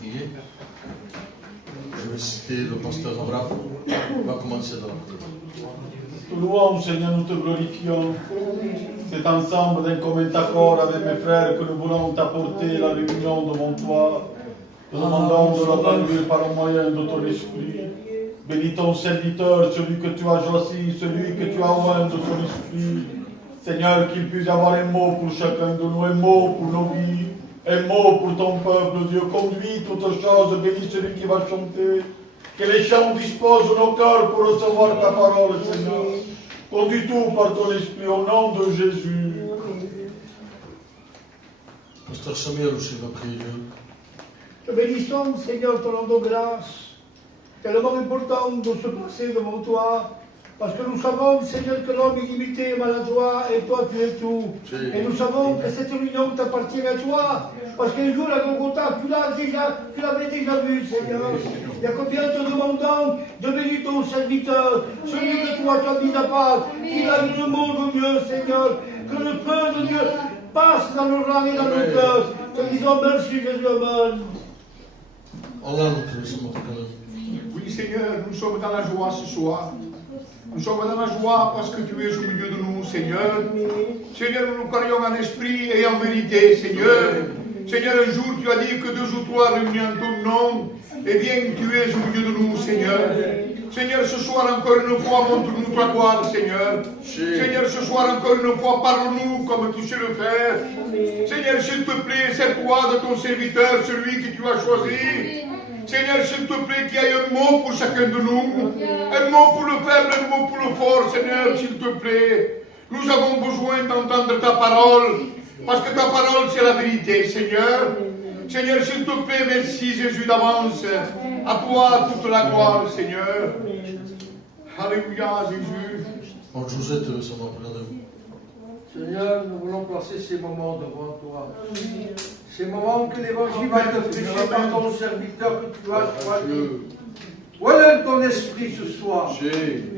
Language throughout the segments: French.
prier. Je vais citer le pasteur Abraham. On va commencer dans la prière. Te louons, Seigneur, nous te glorifions. C'est ensemble d'un commun accord avec mes frères que nous voulons t'apporter la réunion devant toi. Te demandons de la conduire par le moyen de ton esprit. Bénis ton serviteur, celui que tu as choisi, celui que tu as oint de ton esprit. Seigneur, qu'il puisse avoir un mot pour chacun de nous, un mot pour nos vies, un mot pour ton peuple, Dieu. Conduis toutes choses, bénis celui qui va chanter. Que les chants disposent nos cœurs pour recevoir ta parole, Seigneur. Conduis tout par ton esprit, au nom de Jésus. Pasteur Samuel aussi va prier Dieu. Te bénissons, Seigneur, te rendons grâce. Tellement important de se passer devant toi. Parce que nous savons, Seigneur, que l'homme est limité, maladroit, et toi tu es tout. Et nous savons que cette union t'appartient à toi. Parce qu'un jour à Golgotha, tu l'avais déjà vu, Seigneur. Il y a combien te demandons de bénir ton serviteur, celui que toi tu as mis à part, qu'il aille le monde mieux, Seigneur. Que le feu de Dieu passe dans nos rangs et dans nos cœurs. Te disons merci, Jésus, amen. Oui, Seigneur, nous sommes dans la joie ce soir. Nous sommes dans la joie parce que tu es au milieu de nous, Seigneur. Seigneur, nous nous croyons en esprit et en vérité, Seigneur. Seigneur, un jour tu as dit que 2 ou 3 réunis en ton nom, eh bien, tu es au milieu de nous, Seigneur. Seigneur, ce soir encore une fois, montre-nous ta gloire, Seigneur. Seigneur, ce soir encore une fois, parle-nous comme tu sais le faire. Seigneur, s'il te plaît, sers-toi de ton serviteur, celui que tu as choisi. Seigneur, s'il te plaît, qu'il y ait un mot pour chacun de nous. Un mot pour le faible, un mot pour le fort, Seigneur, s'il te plaît. Nous avons besoin d'entendre ta parole, parce que ta parole, c'est la vérité, Seigneur. Seigneur, s'il te plaît, merci Jésus d'avance. À toi toute la gloire, Seigneur. Alléluia, Jésus. On José, te laisse prendre de vous. Seigneur, nous voulons placer ces moments devant toi. Ces moments que l'évangile va te prêcher par ton serviteur que tu as choisi. Voilà ton esprit ce soir.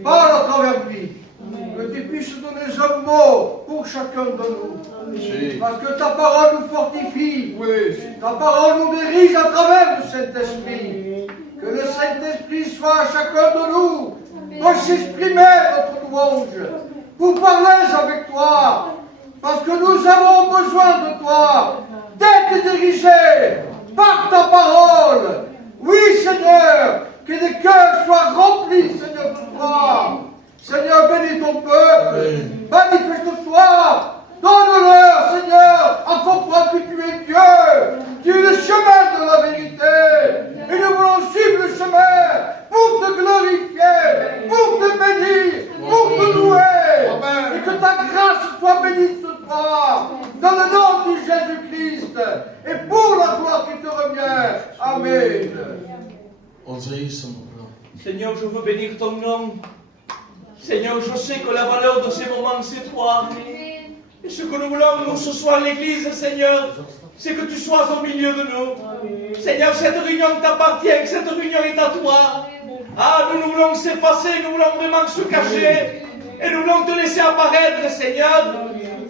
Parle à travers lui. Que tu puisses donner un mot pour chacun de nous. Parce que ta parole nous fortifie. Ta parole nous dirige à travers le Saint-Esprit. Que le Saint-Esprit soit à chacun de nous pour s'exprimer notre louange, pour parler avec toi. Parce que nous avons besoin de toi, d'être dirigés par ta parole. Oui, Seigneur, que les cœurs soient remplis, Seigneur, de toi. Seigneur, bénis ton peuple. Manifeste-toi. Donne-leur, Seigneur, à comprendre que tu es Dieu. Tu es le chemin de la vérité. Et nous voulons suivre le chemin pour te glorifier, pour te bénir, pour te louer. Et que ta grâce soit bénie ce soir. Dans le nom de Jésus-Christ. Et pour la gloire qui te revient. Amen. Seigneur, je veux bénir ton nom. Seigneur, je sais que la valeur de ces moments, c'est toi. Et ce que nous voulons, nous, ce soir, l'Église, Seigneur, c'est que tu sois au milieu de nous. Seigneur, cette réunion t'appartient, que cette réunion est à toi. Ah, nous voulons s'effacer, nous voulons vraiment se cacher. Et nous voulons te laisser apparaître, Seigneur.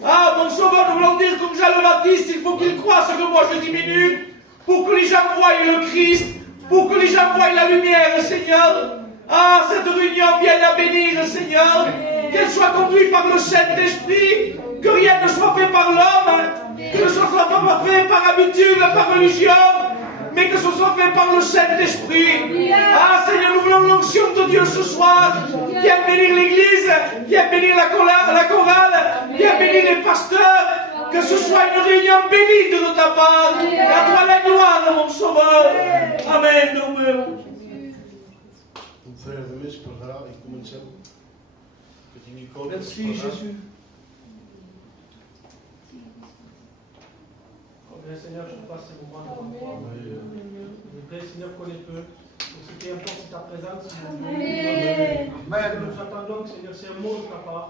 Ah, mon Sauveur, nous voulons dire comme Jean le Baptiste, il faut qu'il croisse que moi je diminue, pour que les gens voient le Christ, pour que les gens voient la lumière, Seigneur. Ah, cette réunion vienne la bénir, Seigneur. Qu'elle soit conduite par le Saint-Esprit, que rien ne soit fait par l'homme, que ce soit pas fait par habitude, par religion, mais que ce soit fait par le Saint-Esprit. Ah, Seigneur, nous voulons l'onction de Dieu ce soir. Viens bénir l'Église, viens bénir la chorale, viens bénir les pasteurs. Que ce soit une réunion bénite de ta part. À toi la gloire, mon Sauveur. Amen. Merci, Jésus. Seigneur, je te passe ces moments devant toi. Le vrai Seigneur connaît peu. Ce qui importe, c'est ta présence. Amen. Nous attendons, Seigneur, c'est un mot de ta part.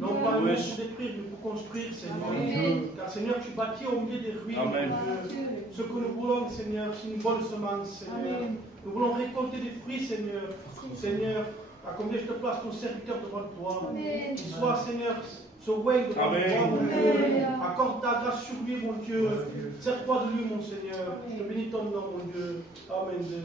Non pas un mot pour détruire, mais pour construire, Seigneur. Car, Seigneur, tu bâtis au milieu des ruines. Ce que nous voulons, Seigneur, c'est une bonne semence, Seigneur. Nous voulons récolter des fruits, Seigneur. Seigneur, à combien je te place ton serviteur devant toi. Qu'il soit, Seigneur, ce way devant toi, mon Dieu. Accorde ta grâce sur lui, mon Dieu. Sers-toi de lui, mon Seigneur. Je te bénis ton nom, mon Dieu. Amen.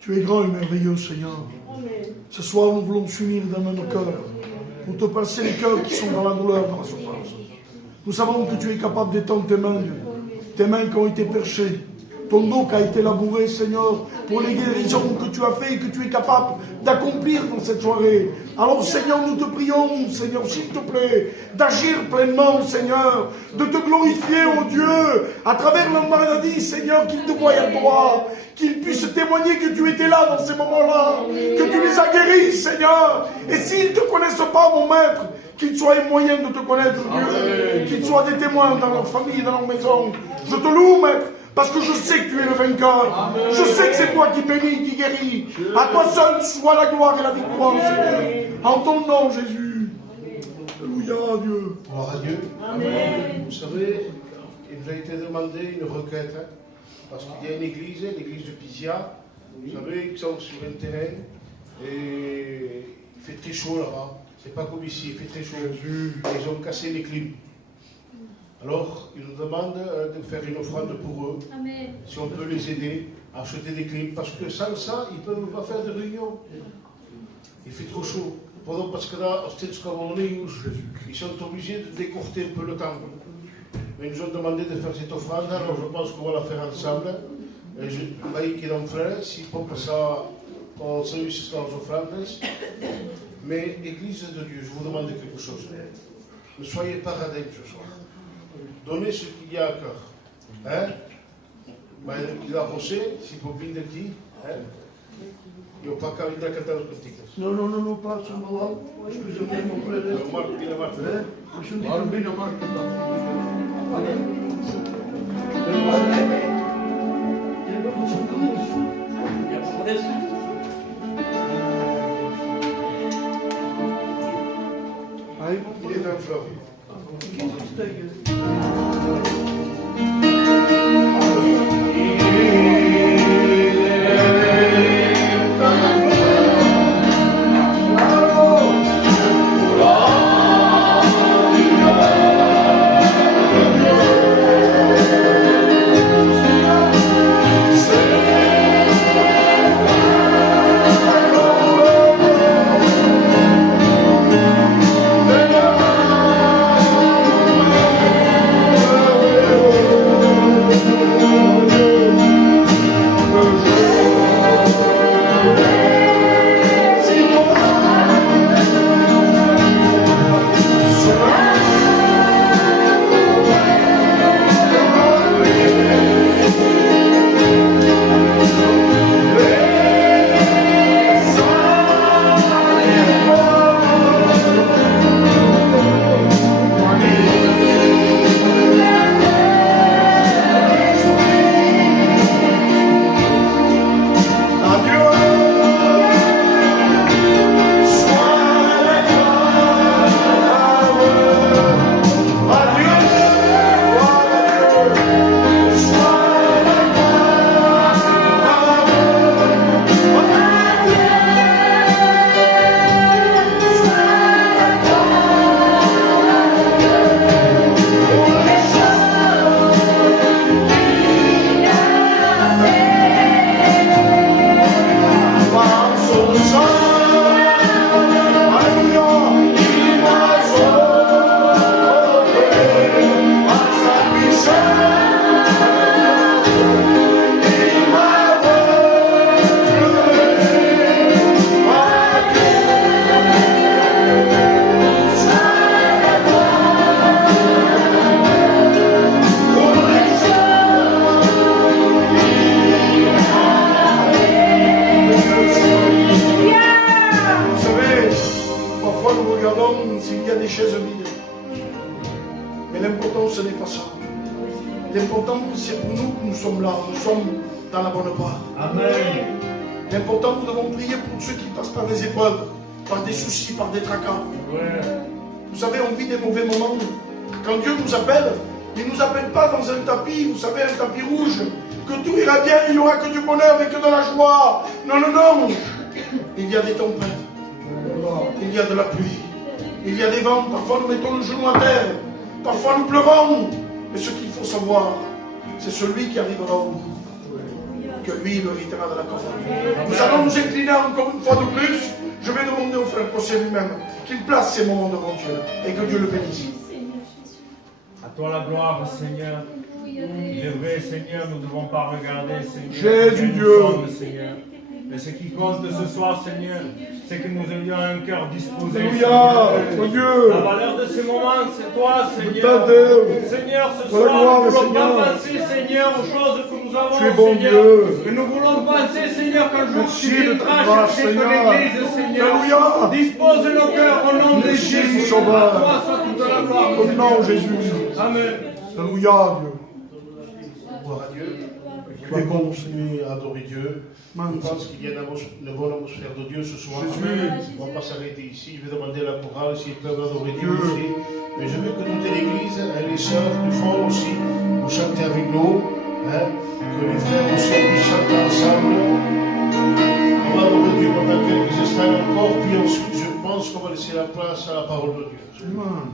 Tu es grand et merveilleux, Seigneur. Ce soir, nous voulons s'unir dans nos cœurs pour te passer les cœurs qui sont dans la douleur, dans la souffrance. Nous savons que tu es capable d'étendre tes mains, Dieu. Tes mains qui ont été perchées. Ton dos qui a été labouré, Seigneur, pour les guérisons que tu as fait et que tu es capable d'accomplir dans cette soirée. Alors, Seigneur, nous te prions, Seigneur, s'il te plaît, d'agir pleinement, Seigneur, de te glorifier, oh Dieu, à travers la maladie, Seigneur, qu'ils te voient à toi, qu'ils puissent témoigner que tu étais là dans ces moments-là, que tu les as guéris, Seigneur. Et s'ils ne te connaissent pas, mon Maître, qu'ils soient les moyens de te connaître, Dieu, qu'ils soient des témoins dans leur famille, dans leur maison. Je te loue, Maître, Parce que je sais que tu es le vainqueur. Je sais que c'est toi qui bénis, qui guéris. À toi seul soit la gloire et la victoire, Seigneur. En ton nom, Jésus. Alléluia, Dieu. Gloire à Dieu. Amen. Vous savez, il nous a été demandé une requête. Hein, parce qu'il y a une église, l'église de Pisia. Vous savez, ils sont sur un terrain. Et il fait très chaud là-bas. C'est pas comme ici, il fait très chaud. Ils ont cassé les clims. Alors, ils nous demandent de faire une offrande pour eux. Amen. Si on peut les aider à acheter des clims. Parce que sans ça, ils ne peuvent pas faire de réunion. Il fait trop chaud. Parce que là, ils sont obligés de décourter un peu le temple. Mais ils nous ont demandé de faire cette offrande. Alors, je pense qu'on va la faire ensemble. Mike et frère, si pour ça, on service dans les offrandes. Mais, Église de Dieu, je vous demande quelque chose. Ne soyez pas radins ce soir. Donnez ce qu'il y a à cœur. Hein? Il a bossé, si vous venez de qui? Il n'y a pas qu'à venir à cantar les cantiques. Non, pas ce moment. Excusez-moi, mon frère. Je suis tombé de Marc. Il est un fleur. Vous savez, un tapis rouge, que tout ira bien, il n'y aura que du bonheur et que de la joie. Non. Il y a des tempêtes, il y a de la pluie, il y a des vents, parfois nous mettons le genou à terre, parfois nous pleurons. Mais ce qu'il faut savoir, c'est celui qui arrivera au bout, que lui il méritera de la couronne. Nous allons nous incliner encore une fois de plus. Je vais demander au frère Cossé lui-même qu'il place ces moments devant Dieu et que Dieu le bénisse. À toi la gloire, Seigneur. Il est vrai, Seigneur, nous ne devons pas regarder, Seigneur. Jésus Dieu. Seigneur. Mais ce qui compte ce soir, Seigneur, c'est que nous ayons un cœur disposé. Alléluia, Seigneur. Dieu. La valeur de ces moments, c'est toi, Seigneur. Seigneur, ce Voilà, soir, gloire, nous ne voulons Seigneur. pas penser, Seigneur, aux choses que nous avons, Tu es bon Seigneur. Dieu. Mais nous voulons penser, Seigneur, qu'un jour Merci tu de viendras ta grâce, chercher ton Seigneur. Église, Seigneur. Alléluia. Dispose de nos cœurs au nom de Merci, Jésus. Sauveur. À toi soit toute la gloire. Au nom de Jésus. Amen. Alléluia, Dieu. Gloire à Dieu. On va continuer à adorer Dieu. Je pense qu'il y a une bonne atmosphère de Dieu ce soir. On va pas s'arrêter ici. Je vais demander à la chorale s'ils peuvent adorer Dieu aussi. Mais je veux que toute l'église, les sœurs du fond aussi, vous chantez avec nous. Hein, que les frères aussi puissent chanter ensemble. On va adorer Dieu pendant quelques instants encore. Puis ensuite, je pense qu'on va laisser la place à la parole de Dieu. Amen.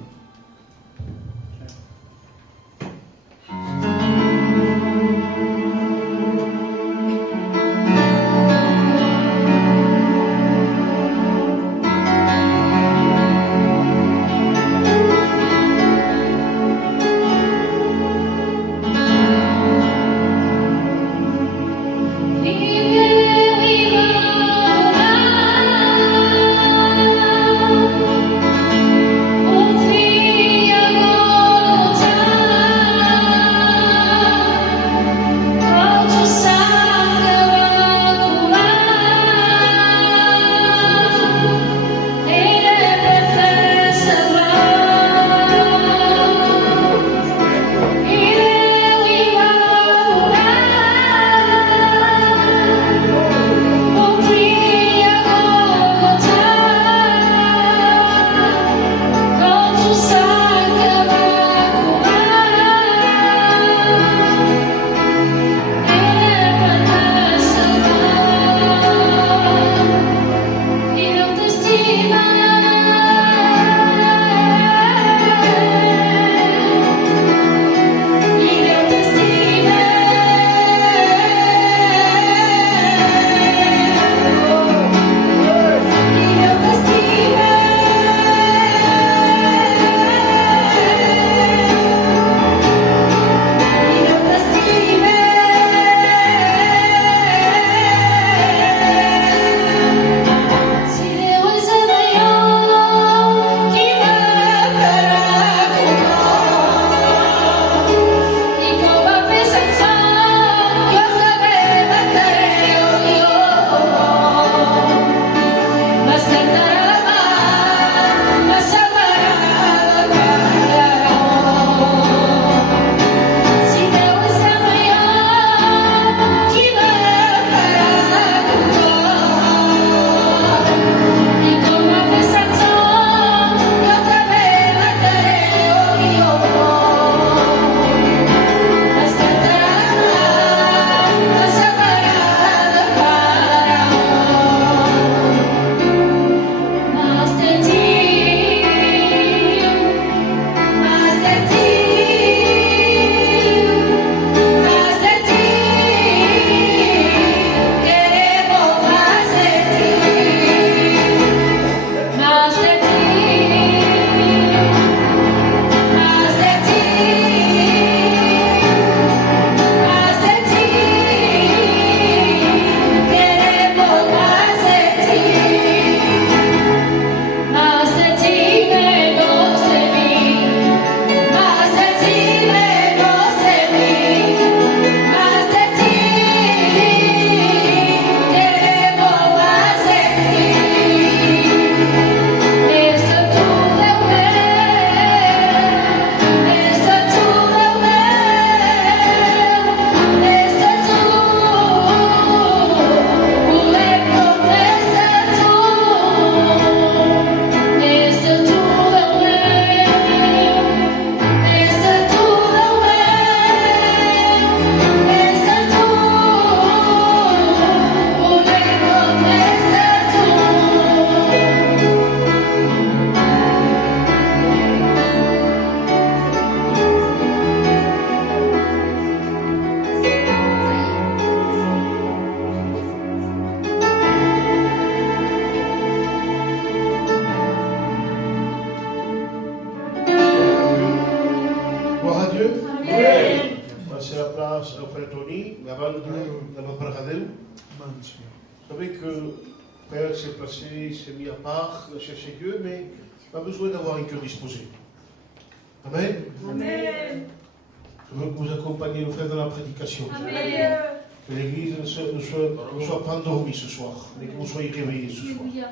Vous savez que le Père s'est placé, il s'est mis à part, il a cherché Dieu, mais pas besoin d'avoir un cœur disposé. Amen. Amen. Je veux que vous accompagniez nos frères dans la prédication. Amen. Que l'Église ne soit pas endormie ce soir, mais que vous soyez réveillés ce soir.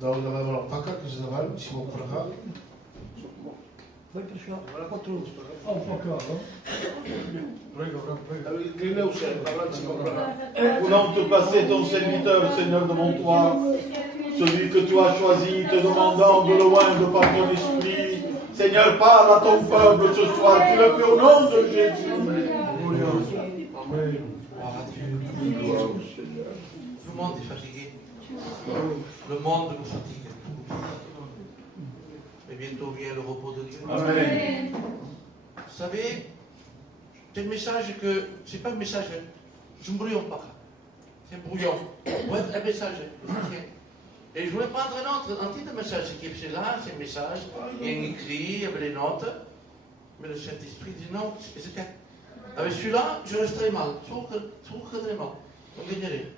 Dans la paca que vous avez, si vous parlez, Voilà pas trop. Oh, pas grave. Voulons te passer ton serviteur, Seigneur, devant toi, celui que tu as choisi, te demandant de loin de par ton esprit. Seigneur, parle à ton peuple ce soir, tu le fais au nom de Jésus. Amen. Gloire à Dieu. Le monde est fatigué. Le monde nous fatigue. Et bientôt vient le repos de Dieu. Amen. Vous savez, c'est un message que, c'est pas un message, je ne brouillon pas. C'est un brouillon. Ouais, un message. Et je voulais prendre un petit message qui est là, c'est un message, il y a écrit, il y avait les notes, mais le Saint-Esprit dit non, c'était. Avec celui-là, je resterai mal, très mal. On gagnerait.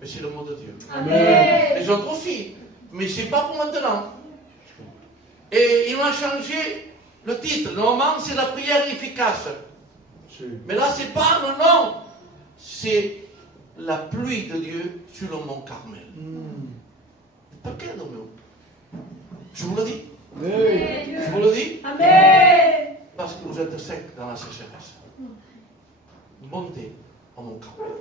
Mais c'est le mot de Dieu. Amen. Les autres aussi, mais c'est pas pour maintenant. Et il m'a changé le titre. Normalement, c'est la prière efficace. Mais là, c'est pas le nom. C'est la pluie de Dieu sur le mont Carmel. Perché Domino? Je vous le dis. Je vous le dis. Amen. Parce que vous êtes sec dans la sécheresse. Montez au mont Carmel.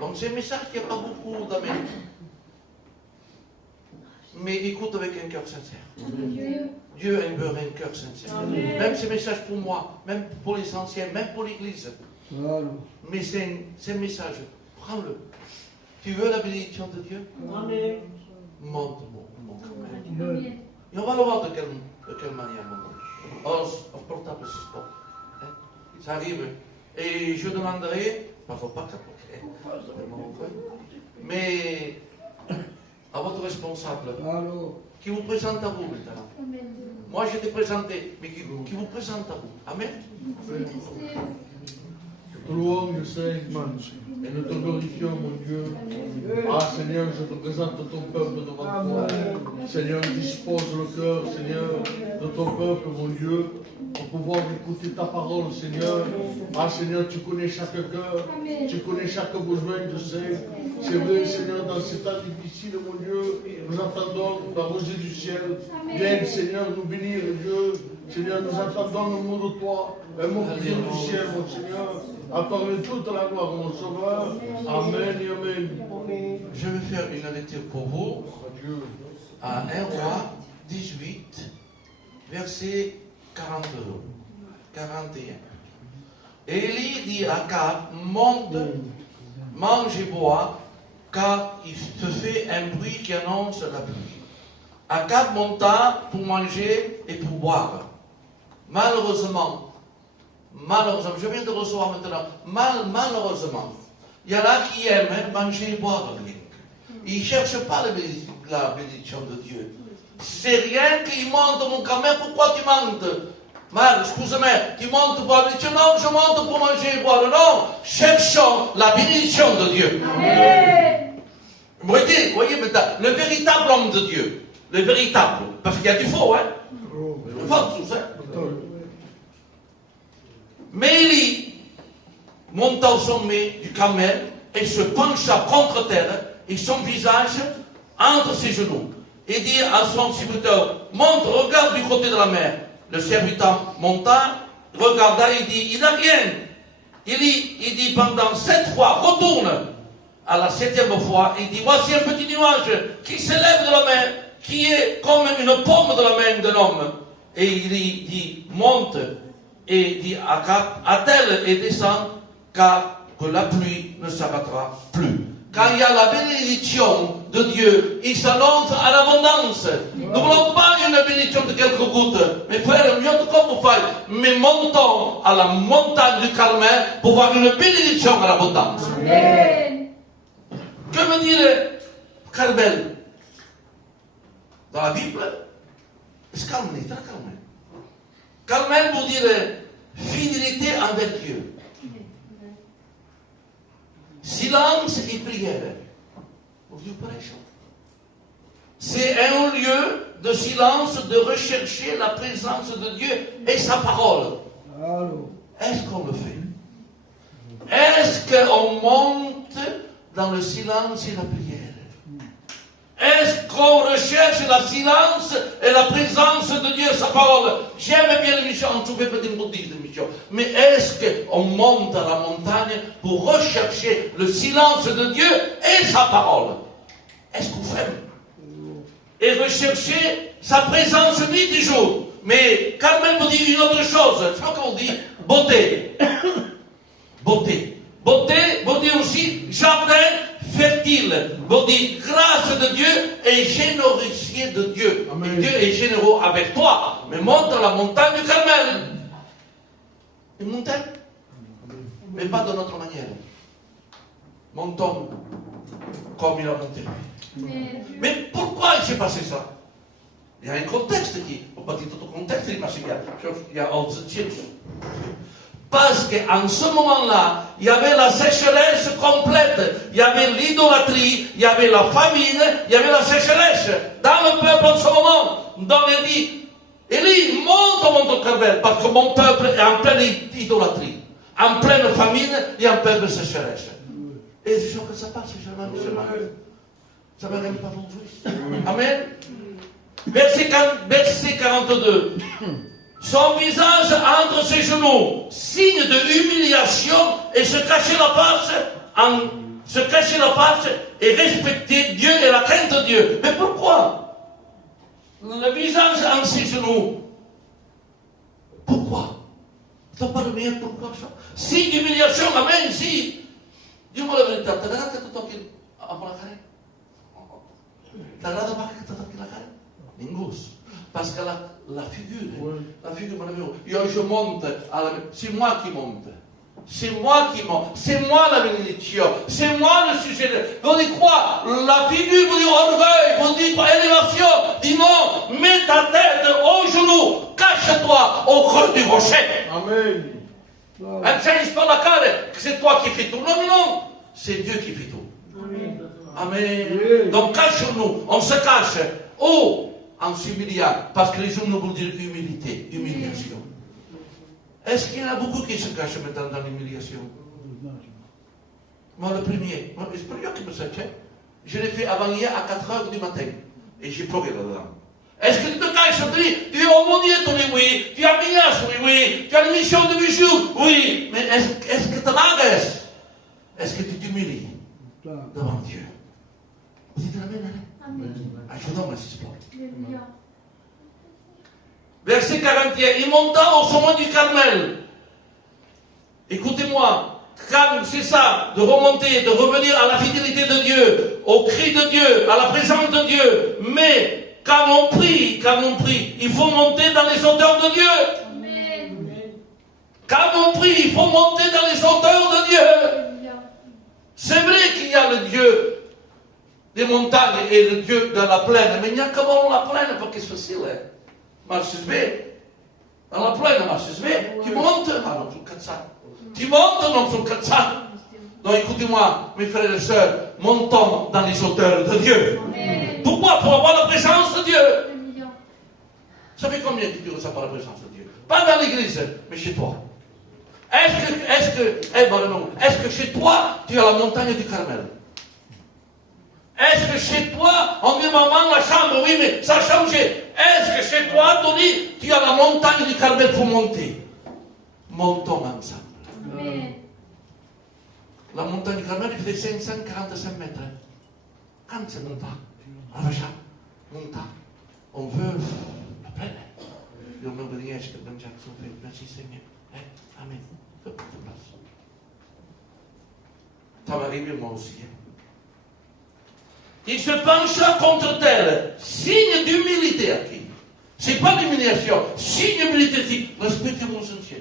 Donc c'est un message qui n'a pas beaucoup d'amen. Mais écoute avec un cœur sincère. Dieu aime un cœur sincère. Amen. Même ce message pour moi, même pour les anciens, même pour l'Église. Mais c'est un message. Prends-le. Tu veux la bénédiction de Dieu? Amen. Monte mon Carmel. Et on va le voir de quelle manière monter. Au portable, c'est pas. Ça arrive. Et je demanderai, il ne faut pas capoter, mais à votre responsable, qui vous présente à vous maintenant. Moi, je t'ai présenté, mais qui vous présente à vous. Amen. Te louons, Seigneur, et nous te glorifions, mon Dieu. Ah, Seigneur, je te présente ton peuple devant toi. Seigneur, dispose le cœur, Seigneur, de ton peuple, mon Dieu, pour pouvoir écouter ta parole, Seigneur. Ah, Seigneur, tu connais chaque cœur, tu connais chaque besoin, je sais. C'est vrai, Seigneur, dans ces temps difficiles, mon Dieu, nous attendons la rosée du ciel. Viens, Seigneur, nous bénir, Dieu. Seigneur, nous attendons un mot de toi, un mot qui vient du ciel, mon Seigneur. Accorde toute la gloire, mon Sauveur. Amen et Amen. Je vais faire une lecture pour vous à 1 Roi 18, verset 41. Élie dit à Akab, monte, mange et bois, car il se fait un bruit qui annonce la pluie. Akab monta pour manger et pour boire. Malheureusement, je viens de recevoir maintenant, malheureusement, il y en a qui aiment manger et boire. Ils ne cherchent pas la bénédiction de Dieu. C'est rien qu'ils montent mon Carmel, pourquoi tu montes? Excuse-moi, tu montes pour la bénédiction? Non, je monte pour manger et boire. Non, cherchons la bénédiction de Dieu. Amen. Voyez maintenant, le véritable homme de Dieu, le véritable, parce qu'il y a du faux, hein? Le faux, hein? Mais Élie monta au sommet du Carmel et se pencha contre terre et son visage entre ses genoux. Et dit à son serviteur, monte, regarde du côté de la mer. Le serviteur monta, regarda et dit, il n'a rien. Il dit pendant 7 fois, retourne. À la 7e fois, il dit, voici un petit nuage qui s'élève de la mer, qui est comme une paume de la main d'un homme. Et il dit, monte. Et dit à Akab, attelle et descend, car que la pluie ne s'arrêtera plus. Quand il y a la bénédiction de Dieu, il s'annonce à l'abondance. Nous ne voulons pas une bénédiction de quelques gouttes. Mes frères, mieux comme vous faites, mais montons à la montagne du Carmel pour voir une bénédiction à l'abondance. Amen. Que me dit le Carmel? Dans la Bible, c'est Carmel, c'est Carmel. Carmel vous dire fidélité envers Dieu. Silence et prière. C'est un lieu de silence, de rechercher la présence de Dieu et sa parole. Est-ce qu'on le fait? Est-ce qu'on monte dans le silence et la prière? Est-ce qu'on recherche le silence et la présence de Dieu, sa parole? J'aime bien l'émission, on ne pouvait pas dire l'émission. Mais est-ce qu'on monte à la montagne pour rechercher le silence de Dieu et sa parole? Est-ce qu'on fait? Et rechercher sa présence nuit et jour. Mais Carmel vous dit une autre chose. Je crois qu'on dit beauté. Beauté. Beauté vous dit aussi jardin fertile. Vous dit grâce de Dieu et générosité de Dieu. Et Dieu est généreux avec toi. Mais monte à la montagne du Carmel. Une montagne. Mais pas de notre manière. Montons comme il a monté. Mais pourquoi il s'est passé ça? Il y a un contexte qui, on peut dire tout le contexte, il y a autre chose. Parce qu'en ce moment-là, il y avait la sécheresse complète, il y avait l'idolâtrie, il y avait la famine, il y avait la sécheresse dans le peuple en ce moment. Donc il dit, Élie, monte au mont Carmel, parce que mon peuple est en pleine idolâtrie, en pleine famine et en pleine sécheresse. Et c'est sûr que ça passe, ça ne va même pas vous jouer. Amen. Verset 42. Son visage entre ses genoux, signe de humiliation, et se cacher la face et respecter Dieu et la crainte de Dieu. Mais pourquoi? Le visage entre ses genoux. Pourquoi? Tu n'as pas le meilleur pourquoi ça? Signe d'humiliation, amen, si. Dis-moi la vérité, t'as regardé que tu toques la carrière? T'as regardé que tu toques la carrière? Ningus. Parce que la figure, mon ami, je monte, c'est moi qui monte. C'est moi qui monte. C'est moi la bénédiction. C'est moi le sujet. Vous dites quoi? La figure vous dit orgueil, vous dites élévation. Dis non, mets ta tête au genou, cache-toi au creux du rocher. Amen. Ne s'agit pas la carrière que c'est toi qui fais tout. Non, non, c'est Dieu qui fait tout. Amen. Donc cache-nous, on se cache. Oh! En s'humiliant, parce que les hommes nous vont dire humilité, humiliation. Est-ce qu'il y en a beaucoup qui se cachent maintenant dans l'humiliation? Moi, le premier, c'est pas moi qui me sache. Je l'ai fait avant hier à 4h du matin. Et j'ai pleuré là-dedans. Est-ce que tu te caches? Tu es aumônier, tu dis oui. Tu as Minas, oui. Tu as une mission de 8 jours, oui. Mais est-ce que tu t'engages? Est-ce que tu t'humilies devant Dieu? Vous dites Amen, Amen. Ajuda-moi, s'il te plaît. Verset 41. Il monta au sommet du Carmel. Écoutez-moi, c'est ça, de remonter, de revenir à la fidélité de Dieu, au cri de Dieu, à la présence de Dieu. Mais quand on prie, il faut monter dans les hauteurs de Dieu. Amen. Quand on prie, il faut monter dans les hauteurs de Dieu. C'est vrai qu'il y a le Dieu des montagnes et le Dieu de la plaine, mais il n'y a que dans la plaine parce que c'est facile. Marches bien. Dans la plaine, marches bien. Tu montes, non, sur 400. Tu montes, non, sur 400. Donc écoutez-moi, mes frères et sœurs, montons dans les hauteurs de Dieu. Amen. Pourquoi? Pour avoir la présence de Dieu. Amen. Ça fait combien que tu ressens par la présence de Dieu? Pas dans l'église, mais chez toi. Est-ce que chez toi, tu as la montagne du Carmel? Est-ce que chez toi, on dit maman, la chambre, oui, mais ça a changé. Est-ce que chez toi, Tony, tu as la montagne du Carmel pour monter? Montons ensemble. Amen. La montagne du Carmel, il fait 545 mètres. Quand c'est montant, on va monter. On veut la plaine. Et on me dit, est-ce que Ben Jackson fait? Merci Seigneur. Amen. Ça va arriver moi aussi. Il se pencha contre terre, signe d'humilité à qui? C'est pas l'humiliation, signe d'humilité. Respectez vos anciens.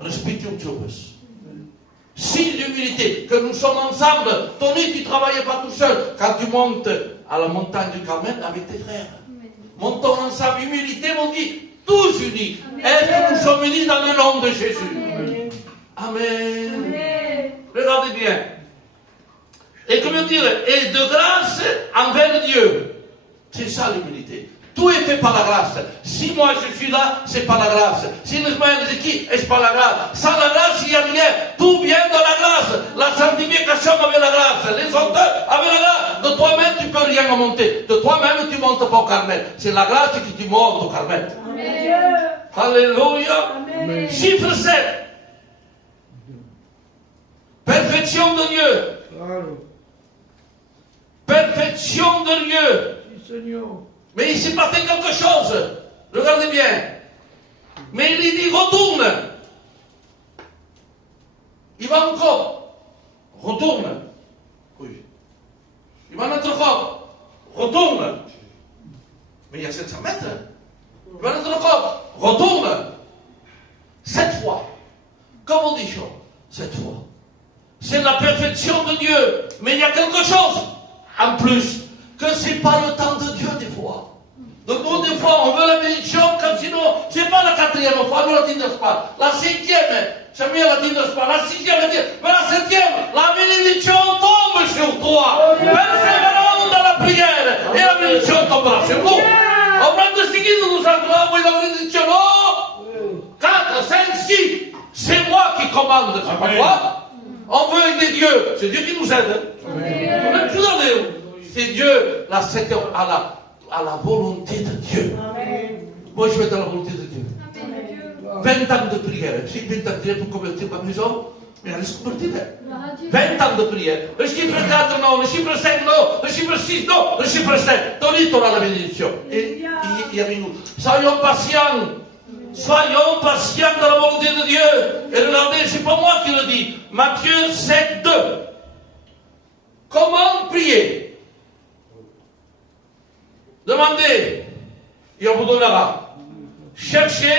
Respectez vos jobs. Signe d'humilité, que nous sommes ensemble. Tony, tu ne travaillais pas tout seul. Quand tu montes à la montagne du Carmel avec tes frères, montons ensemble. Humilité, on dit, tous unis. Est-ce que nous sommes unis dans le nom de Jésus? Amen. Amen. Regardez bien. Et comment dire, et de grâce envers Dieu. C'est ça l'humilité. Tout est fait par la grâce. Si moi je suis là, c'est par la grâce. Si le Ismaël est qui, c'est par la grâce. Sans la grâce, il n'y a rien. Tout vient de la grâce. La sanctification avec la grâce. Les auteurs avec la grâce. De toi-même, tu ne peux rien à monter. De toi-même, tu ne montes pas au Carmel. C'est la grâce que tu montes au Carmel. Alléluia. Chiffre 7. Perfection de Dieu. Perfection de Dieu. Mais il s'est passé quelque chose. Regardez bien. Mais il dit retourne. Il va encore. Retourne. Oui. Il va notre corps. Retourne. Mais il y a 700 mètres. Il va notre corps. Retourne. 7 fois. Comment dit-on 7 fois. C'est la perfection de Dieu. Mais il y a quelque chose en plus. Que ce n'est pas le temps de Dieu des fois. Donc nous, des fois, on veut la bénédiction comme sinon, ce n'est pas la 4e fois, nous la dînons pas. La 5e, jamais la dînos pas. La 6e, mais la 7e, la bénédiction tombe sur toi. Persévérons dans la prière et la bénédiction tombera sur nous. Au moment de seguir, nous entrons dans la bénédiction. 4, 5, 6, c'est moi qui commande, c'est pas toi. On veut aider Dieu, c'est Dieu qui nous aide. C'est Dieu, la secteur à la volonté de Dieu. Amen. Moi, je vais dans la volonté de Dieu. Amen. 20 ans de prière. J'ai 20 ans de prière pour convertir ma maison, mais elle est convertie. 20 ans de prière. Le chiffre 4, non. Le chiffre 5, non. Le chiffre 6, non. Le chiffre 7. Tony, tu auras la bénédiction. Et il y a nous. Soyons patients. Soyons patients dans la volonté de Dieu. Et regardez, c'est pas moi qui le dis. Matthieu 7, 2. Comment prier? Demandez, et on vous donnera. Cherchez,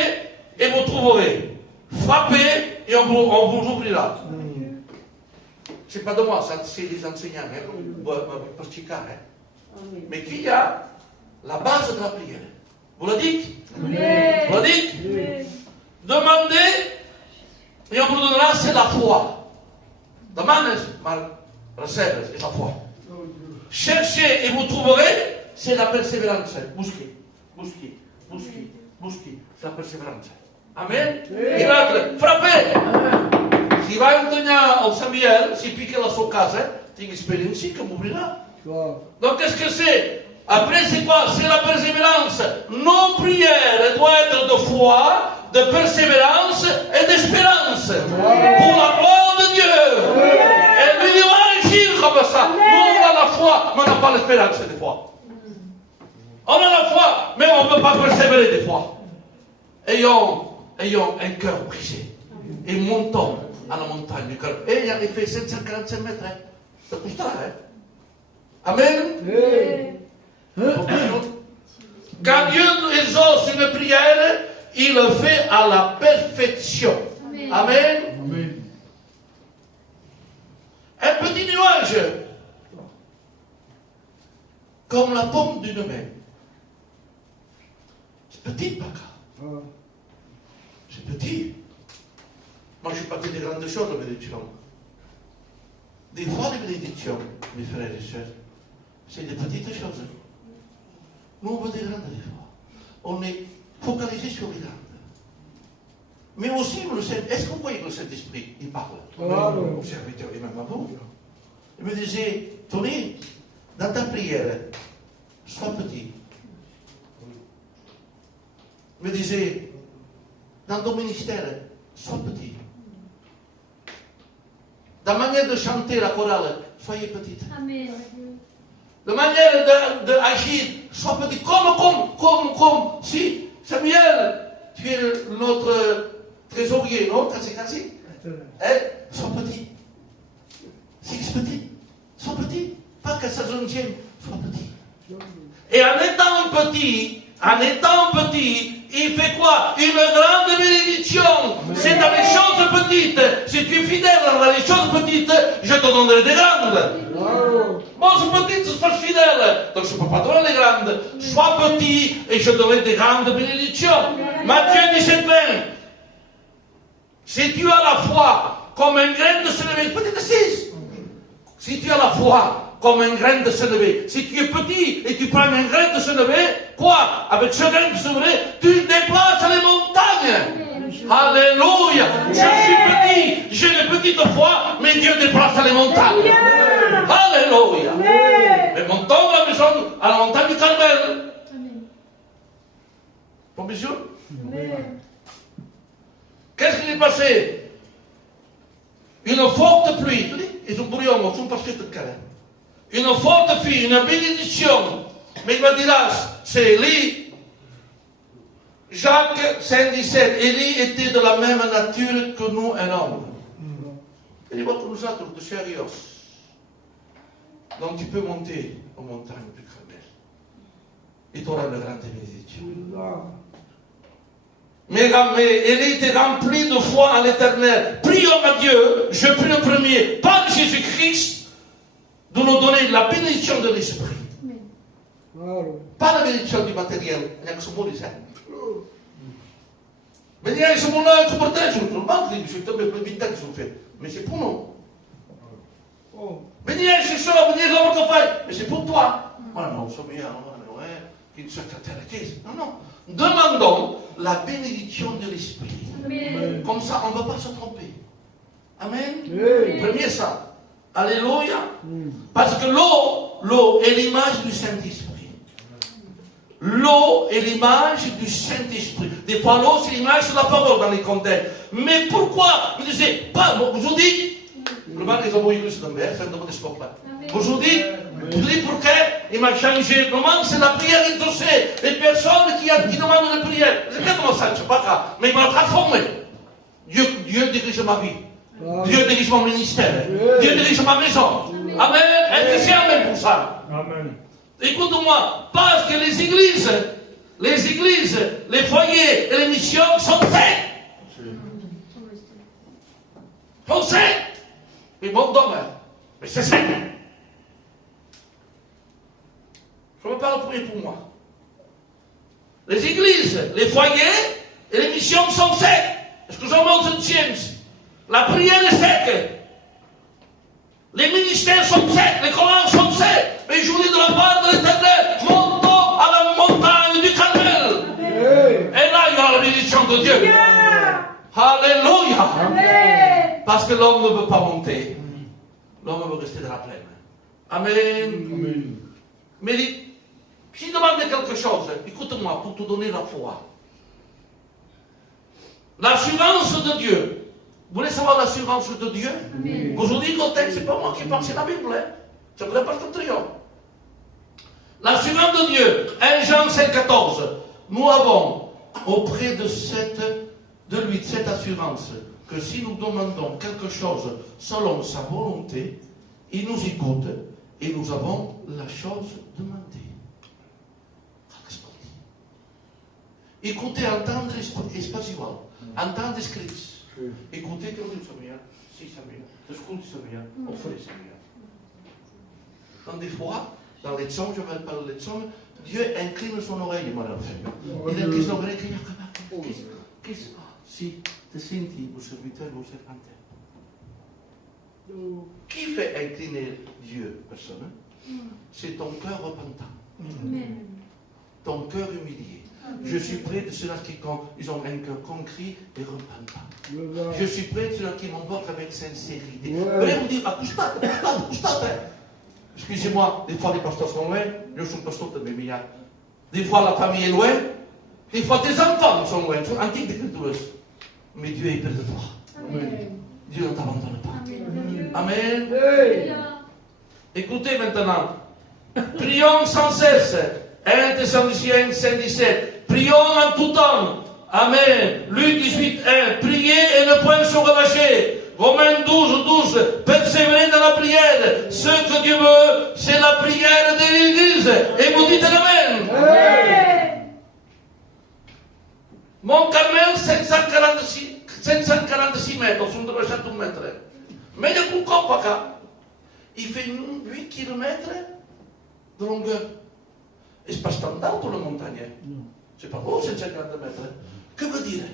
et vous trouverez. Frappez, et on vous ouvrira. C'est pas de moi, ça, c'est les enseignants, mais qui a la base de la prière. Vous le dites? Vous le dites? Demandez, et on vous donnera, c'est la foi. Demandez, c'est la foi. Cherchez, et vous trouverez. C'est la persévérance. Busquez, busquez, busquez, busquez. C'est la persévérance. Amen. Miracle. Frappez. Si vai un au Samuel, si pique la sua casa, tem expérience que m'ouvrira. Donc qu'est-ce que c'est? Après c'est quoi? C'est la persévérance. Nos prières doivent être de foi, de persévérance et d'espérance. Pour la gloire de Dieu. Et lui va agir comme ça. Nous on a la foi, mais on n'a pas l'espérance des fois. On a la foi, mais on ne peut pas persévérer des fois. Ayons un cœur brisé. Et montons à la montagne du cœur. Et il y a fait 745 mètres. Hein. Ça coûtera. Hein. Amen. Quand Dieu exauce une prière, il le fait à la perfection. Amen. Amen. Un petit nuage, comme la paume d'une main. C'est petit, Paca. C'est petit. Moi, je ne suis pas que des grandes choses, la bénédiction. Des fois, les bénédictions, mes frères et sœurs, c'est des petites choses. Nous, on veut des grandes, des fois. On est focalisé sur les grandes. Mais aussi, est-ce que vous voyez que le Saint-Esprit, il parle aux serviteurs et même à vous? Il me disait, Tony, dans ta prière, sois petit. Il me disait, dans ton ministère, sois petit. Dans la manière de chanter la chorale, soyez petite. Amen. La manière d'agir, sois petit. Comme si, Samuel, tu es notre trésorier, non? Cassé. Sois petit. Six petit. Sois petit. Pas que ça se tienne. Sois petit. Et en étant petit, il fait quoi? Une grande bénédiction. C'est dans les choses petites. Si tu es fidèle dans les choses petites, je te donnerai des grandes. Bon, c'est petit, je suis fidèle. Donc je ne peux pas donner les grandes. Sois petit et je donnerai des grandes bénédictions. Matthieu 17, 20. Si tu as la foi comme un grain de sénévé, peut-être 6. Si tu as la foi comme un grain de sénévé, si tu es petit et tu prends un grain de sénévé, quoi? Avec ce grain de sénévé, tu déplaces les montagnes. Alléluia. Je suis petit, j'ai une petite foi, mais Dieu déplace les montagnes. Alléluia. Mais montons la maison à la montagne du Carmel. Bon, bien sûr. Qu'est-ce qui est passé? Une forte pluie. Ils ont brûlé en mort, parce que une forte pluie, une bénédiction. Mais il me dira, c'est Élie. Jacques 5,17. Élie était de la même nature que nous, un homme. Et il voit que nous autres, de chariots. Donc tu peux monter aux montagnes du Carmel. Et tu auras une grande bénédiction. Mais Élie était rempli de foi en l'Éternel. Prions à Dieu, je prie le premier, par Jésus-Christ, de nous donner la bénédiction de l'Esprit. Pas la bénédiction du matériel. Il y a que ce mot disait. Mais il y a ce mot-là qui protège. Mais c'est pour nous. Mais il y a ce chose, mais c'est pour toi. Oh non, ça vient, non, non. Demandons la bénédiction de l'Esprit. Comme ça, on ne va pas se tromper. Amen. Premier ça. Alléluia. Parce que l'eau est l'image du Saint-Esprit. L'eau est l'image du Saint-Esprit. Des fois, l'eau, c'est l'image de la parole dans les contextes. Mais pourquoi? Vous disiez, pas, vous dites, le mal des envoyés de Stamber, ça ne demande pas. Vous dites, pourquoi il m'a changé. Le moment, c'est la prière exaucée. Les personnes qui demandent la prière. C'est pas comment ça, je sais pas grave. Mais il m'a transformé. Dieu dirige ma vie. Dieu dirige mon ministère. Dieu dirige ma maison. Amen. Est-ce que c'est amen pour ça? Amen. Écoute-moi, parce que les églises, les foyers et les missions sont faits. Sont faits. Mais bon, demain. Mais c'est ça. Je me parle pour moi. Les églises, les foyers et les missions sont faits. Excusez-moi, James. La prière est faite. Les ministères sont faits. Les colons sont faits. Mais je vous dis de la part de l'Éternel, montons à la montagne du Carmel. Et là, il y aura la bénédiction de Dieu. Alléluia. Parce que l'homme ne veut pas monter. L'homme veut rester dans la plaine. Amen. Mais si demande quelque chose, écoute-moi, pour te donner la foi. L'assurance de Dieu. Vous voulez savoir l'assurance de Dieu? Aujourd'hui, le texte, ce n'est pas moi qui parle, c'est la Bible. Je ne voudrais pas le triomphe. L'assurance de Dieu, 1 Jean 5,14. Nous avons auprès de lui cette assurance que si nous demandons quelque chose selon sa volonté, il nous écoute et nous avons la chose demandée. Écoutez, entendre espacioal, entendre escrits. Écoutez que nous sommes bien, si ça vient, écoutez ça vient, offrez ça vient. Dans des fois, dans les psaumes, je vais parler des psaumes, Dieu incline son oreille, mon enfant. Il incline son oreille, qu'est-ce que si te senti vos serviteurs, vos servantes? Qui fait incliner Dieu, personne? C'est ton cœur repentant. Ton cœur humilié. Je suis près de ceux-là qui ils ont un cœur concret et repentant. Je suis près de ceux-là qui m'emportent avec sincérité. Vous allez vous dire, accustate. Excusez-moi, des fois les pasteurs sont loin, je suis pasteur de mes milliards. Des fois la famille est loin, des fois tes enfants sont loin, sont antiques d'écriture. Mais Dieu est près de toi. Dieu ne t'abandonne pas. Amen. Écoutez maintenant. Prions sans cesse. 1 Thessaloniciens 5,17. Prions en tout temps. Amen. Luc 18,1. Priez et ne point se relâcher. Romains 12,12. Persévérez dans la prière. Ce que Dieu veut, c'est la prière de l'Église. Et vous dites Amen. Mont Carmel, 546 mètres. On doit chercher un mètre. Mais il y a il fait 8 km de longueur. Et ce n'est pas standard pour le montagnais. C'est pas beau, 150 mètres. Que veut dire?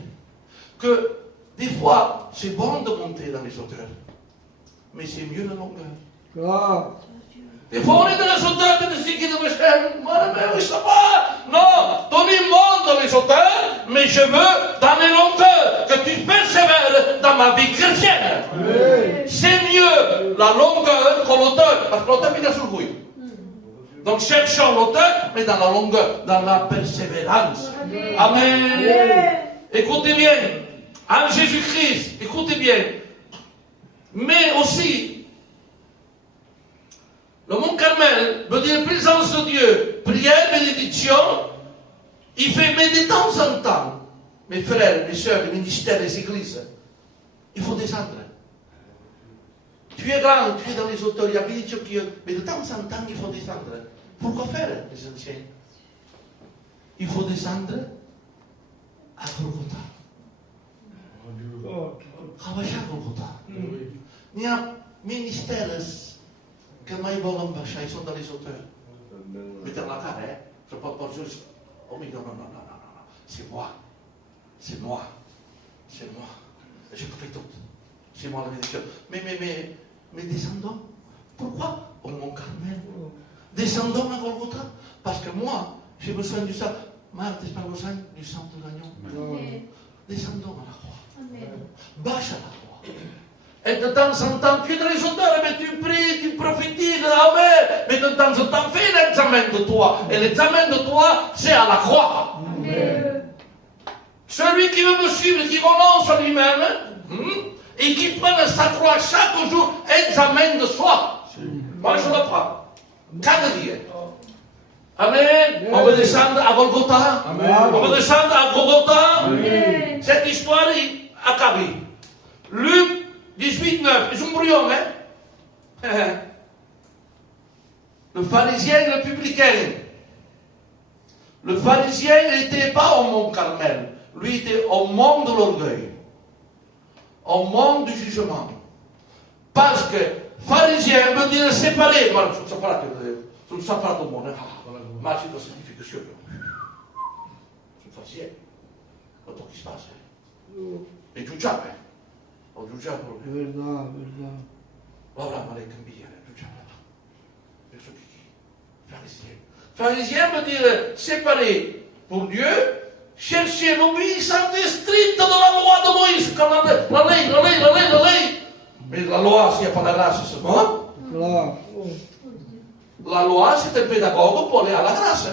Que des fois, c'est bon de monter dans les hauteurs. Mais c'est mieux la longueur. Des fois, on est dans les hauteurs, tu dis qu'il devrait faire. Mais je sais pas. Non, Tony monte dans les hauteurs, mais je veux dans les longueurs que tu persévères dans ma vie chrétienne. C'est mieux la longueur que l'auteur. Parce que l'auteur vient sur le bruit. Donc cherchons l'auteur, mais dans la longueur, dans la persévérance. Amen. Écoutez bien, en Jésus-Christ, écoutez bien. Mais aussi, le Mont Carmel veut dire présence de Dieu, prière, bénédiction. Il fait, mais de temps en temps, mes frères, mes soeurs, les ministères, les églises, il faut descendre. Tu es grand, tu es dans les auteurs, il y a bénédiction qui mais de temps en temps, il faut descendre. Pourquoi faire, les anciens? Il faut descendre à Golgotha. Travailler à Golgotha. Il y a ministères que mai volen baixar, ils sont dans les auteurs. Mais dans la cara, je ne peux pas juste. Oh, mais non, c'est moi. C'est moi. C'est moi. Je fais tout. C'est moi la bénédiction. Mais descendons. Pourquoi au Mont Carmel? Descendons à Golgotha. Parce que moi, j'ai besoin du sang. Marthe, j'ai pas besoin du sang de l'agneau. Descendons à la croix. Bâche à la croix. Et de temps en temps, tu es dans les auteurs, mais tu pries, tu prophétises, amen. Mais de temps en temps, fais l'examen de toi. Et l'examen de toi, c'est à la croix. Celui qui veut me suivre, qui renonce à lui-même, et qui prenne sa croix chaque jour, examen de soi. Moi, je le prends. Cada dia. Amen. On va descendre à Golgotha. On va descendre à Golgotha. Cette histoire est acabée. Luc 18, 9. Ils sont bruyants, hein? Le pharisien et le publicain. Le pharisien n'était pas au Mont Carmel. Lui était au mont de l'orgueil. Au mont du jugement. Parce que pharisien veut dire séparé. Voilà, je ne sais pas du monde. Ma sanctification. C'est facile. Quanto che si passa? E giugiare. O giugiare. Verdad. Ora ma le cambiare, giugiare. Penso che pharisien veut dire séparé pour Dieu, chercher l'obéissance stricte de la loi de Moïse, comme la ley. Mais la loi, s'il n'y a pas la grâce, c'est bon. La loi, c'est un pédagogue pour aller à la grâce.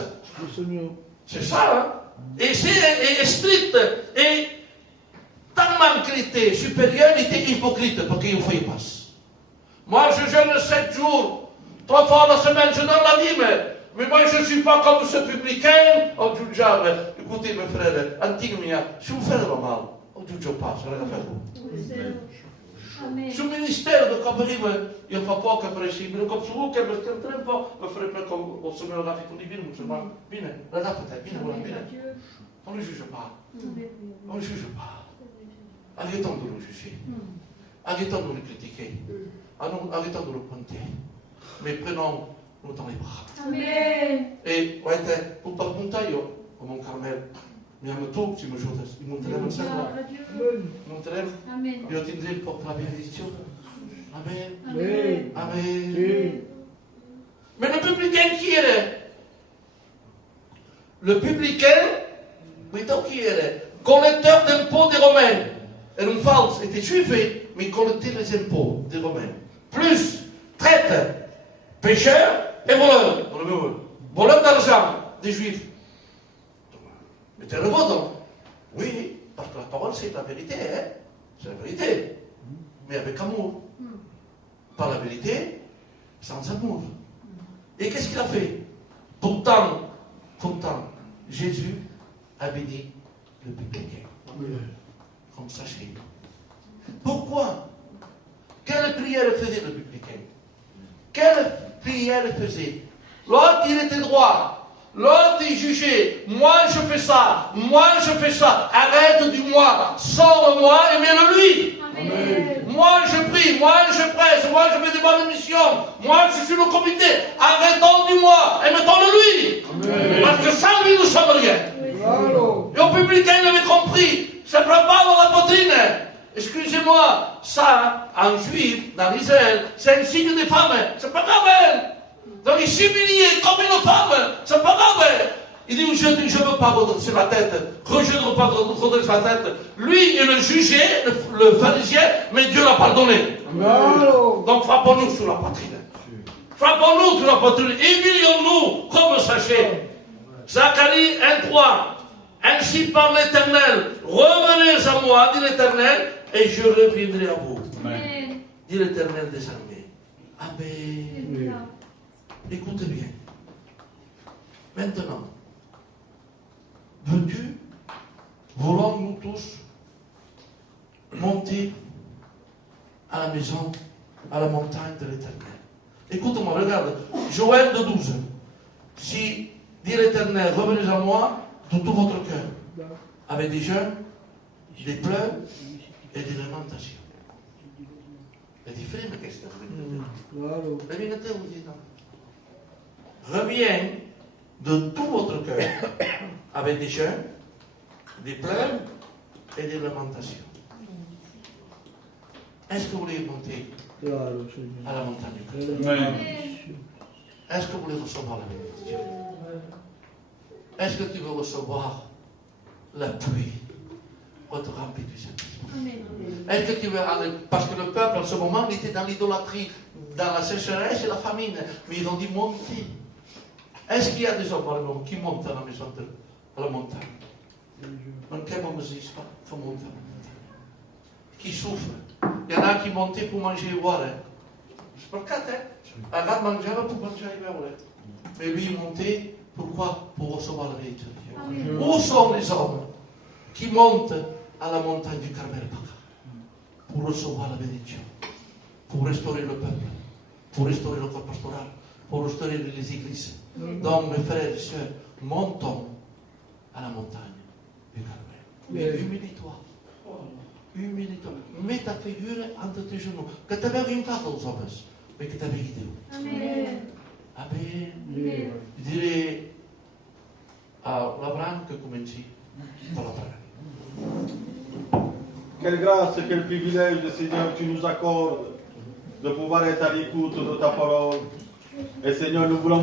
C'est ça, hein? Et c'est strict. Et tellement qu'il était supérieur, il était hypocrite, parce qu'il ne fait pas. Moi, je jeûne 7 jours, 3 fois la semaine, je donne la dîme. Mais moi, je ne suis pas comme ce publicain. Oh, Giugiare, écoutez, mes frères, antigmia, si vous faites le mal, oh, Giugiare pas, ça n'a pas fait. Sul ministero del Camerino io fa poco prescindere come su che per il tempo mi farebbe come o se me lo date con di vino ma viene ragazzi viene on ne juge pas arrêtons de le juger arrêtons de le critiquer arrêtons de le pointer mais prenons-nous dans les bras e guardate pour perguntar io come un Carmel mi amo tu, ci monteremo insieme. Monteremo. Io ti direi pour la bénédiction. Amen. Mais le publicain qui était? Le publicain, qui était? Collecteur d'impôts des Romains. Et un false, était juif, mais il collectait les impôts des Romains. Plus, traître, pécheur et voleur. Voleur d'argent des Juifs. Mais tu es le bon, oui, parce que la parole c'est la vérité, hein? C'est la vérité, mais avec amour. Pas la vérité, sans amour. Et qu'est-ce qu'il a fait? Pourtant, Jésus a béni le publicain. Comme ça chez lui. Pourquoi? Quelle prière faisait le publicain? Quelle prière faisait? L'autre, il était droit. L'autre, il jugeait. Moi, je fais ça. Arrête du moi. Sors-moi et mets-le lui. Amen. Moi, je prie. Moi, je presse. Moi, je fais des bonnes missions. Moi, je suis le comité. Arrêtons du moi et mettons-le lui. Amen. Parce que sans lui, nous ne sommes rien. Et au public, il avait compris. Ça ne prend pas dans la poitrine. Excusez-moi. Ça, en juif, dans l'Israël, c'est un signe des femmes. C'est pas grave. Donc il s'humiliait comme une femme, c'est pas grave. Il dit, je ne veux pas redresser la tête, je ne veux pas redresser la tête. Lui, il le jugeait, le pharisien, mais Dieu l'a pardonné. Donc frappons-nous sur la poitrine. frappons-nous sur la poitrine, humilions-nous comme sachet. Zacharie 1:3. Ainsi parle l'Éternel, revenez à moi, dit l'Éternel, et je reviendrai à vous. Amen. Dit l'Éternel des armées. Amen. Écoutez bien. Maintenant, veux-tu, voulons-nous tous monter à la maison, à la montagne de l'Éternel? Écoute-moi, regarde, Joël 2:12. Si, dit l'Éternel, revenez à moi de tout votre cœur, avec des jeûnes, des pleurs et des lamentations. È differente questa. Reviens de tout votre cœur, avec des jeûnes, des pleurs et des lamentations. Est-ce que vous voulez monter à la montagne du cœur? Amen. Est-ce que vous voulez recevoir la bénédiction? Est-ce que tu veux recevoir la pluie pour te remplir du Saint-Esprit? Est-ce que tu veux aller? Parce que le peuple en ce moment il était dans l'idolâtrie, dans la sécheresse et la famine. Mais ils ont dit monter. Est-ce qu'il y a des hommes qui montent à la maison à la montagne? Non che non esiste, fa monter à la montagne. Qui souffrent. Il y en a qui montaient pour manger et boire. Perché? Avant de manger pour manger et boire. Mais lui il montait. Pourquoi? Pour recevoir la vérité de Dieu. Où sont les hommes qui montent à la montagne du Carmel pour recevoir la bénédiction, pour restaurer le peuple, pour restaurer le corps pastoral, pour restaurer les églises? Donc, mes frères et sœurs, montons à la montagne du Carmel. Humilie-toi. Humilie-toi. Mets ta figure entre tes genoux. Que tu avais rien fait aux hommes, mais que tu avais guidé. Amen. Amen. Je dirais à l'Abraham que commenci par la parole. Quelle grâce et quel privilège, Seigneur, tu nous accordes de pouvoir être à l'écoute de ta parole. Et Seigneur, nous voulons